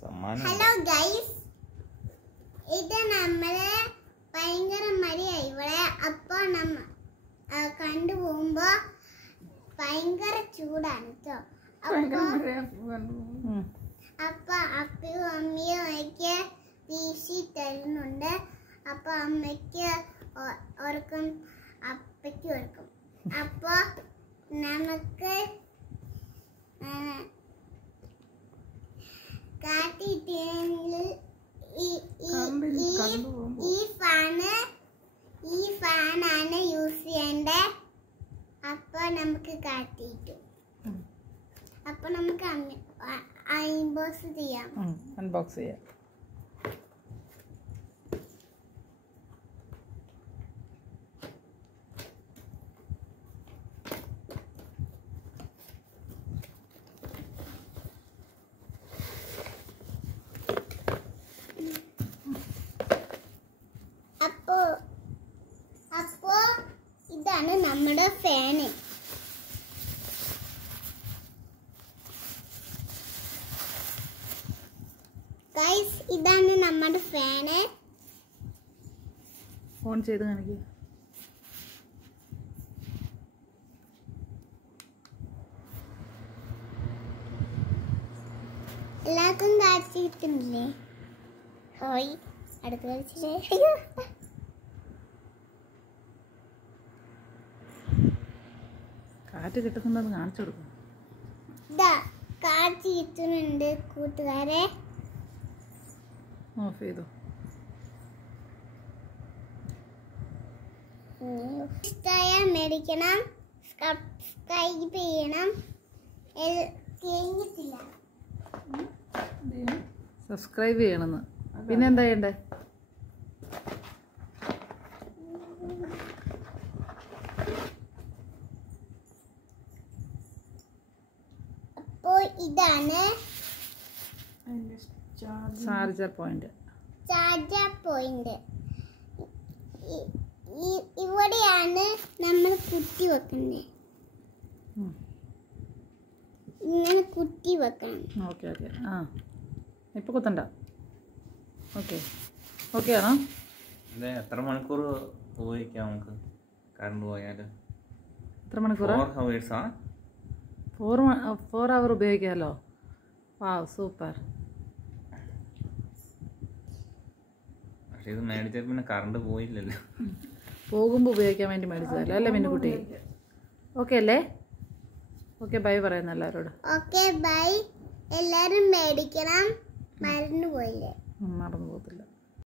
Hello guys, ഇത് നമ്മളെ ഭയങ്കര മഴയായി ഇവിടെ. അപ്പോൾ നമ്മ കണ്ടുപോകുമ്പോ ഭയങ്കര ചൂടാണ് കേട്ടോ. അപ്പൊ അപ്പയും അമ്മയും എനിക്ക് വീശി തരുന്നുണ്ട്. അപ്പൊ അമ്മയ്ക്ക് ഓർക്കും അപ്പയ്ക്ക് ഓർക്കും. അപ്പൊ നമുക്ക് ഈ ഫാനാണ് യൂസ് ചെയ്യേണ്ടത്. അപ്പൊ നമുക്ക് കാട്ടിട്ടു. അപ്പൊ നമുക്ക് അൺബോക്സ് ചെയ്യാം. അപ്പോ ഇതാണ് നമ്മുടെ ഫാന്. ഗൈസ്, ഇതാണ് നമ്മുടെ ഫാന്. ഓൺ ചെയ്ത് കാണിക്കുക. എല്ലാവർക്കും കാറ്റ് കിട്ടുന്നില്ലേ? ഹോയ്, അടുത്ത് കളിച്ചില്ലേ? കാറ്റ് കിട്ടുന്നുണ്ടെന്ന് കാണിച്ചു കൊടുക്കും. ഇതാ കാറ്റ് കിട്ടുന്നുണ്ട് കൂട്ടുകാരെ. ഓഫ് ചെയ്തു. ഇഷ്ടമായാൽ മേടിക്കണം, സബ്സ്ക്രൈബ് ചെയ്യണം. കഴിഞ്ഞിട്ടില്ല, സബ്സ്ക്രൈബ് ചെയ്യണമെന്ന്. പിന്നെ എന്താ ചെയ്യണ്ടേ? അപ്പോൾ ഇതാണ് ചാർജർ പോയിന്റ്. ഇവിടെയാണ് നമ്മൾ കുത്തി വെക്കുന്നത്. ഇങ്ങനെ കുത്തി വെക്കണം. Okay okay. ആ, ഇപ്പൊ കുത്തണ്ട. ഓക്കെ ഓക്കെ ആണോ? എത്ര മണിക്കൂർ ഉപയോഗിക്കാം നമുക്ക് കറണ്ട് പോയാൽ? എത്ര മണിക്കൂർ? 4 അവർ ഉപയോഗിക്കാമല്ലോ. വാവ്, സൂപ്പർ. പക്ഷെ ഇത് മേടിച്ചാൽ പിന്നെ കറണ്ട് പോയില്ലല്ലോ. പോകുമ്പോൾ ഉപയോഗിക്കാൻ വേണ്ടി മേടിച്ചതല്ലേ അല്ലേ മിന്നുകുട്ടി? ഓക്കെ അല്ലേ? ഓക്കെ, ബൈ പറയുന്ന എല്ലാവരോടും. Okay bye. എല്ലാവരും മേടിക്കണം. മറന്നു പോയില്ലേ? മറന്നു പോകത്തില്ല.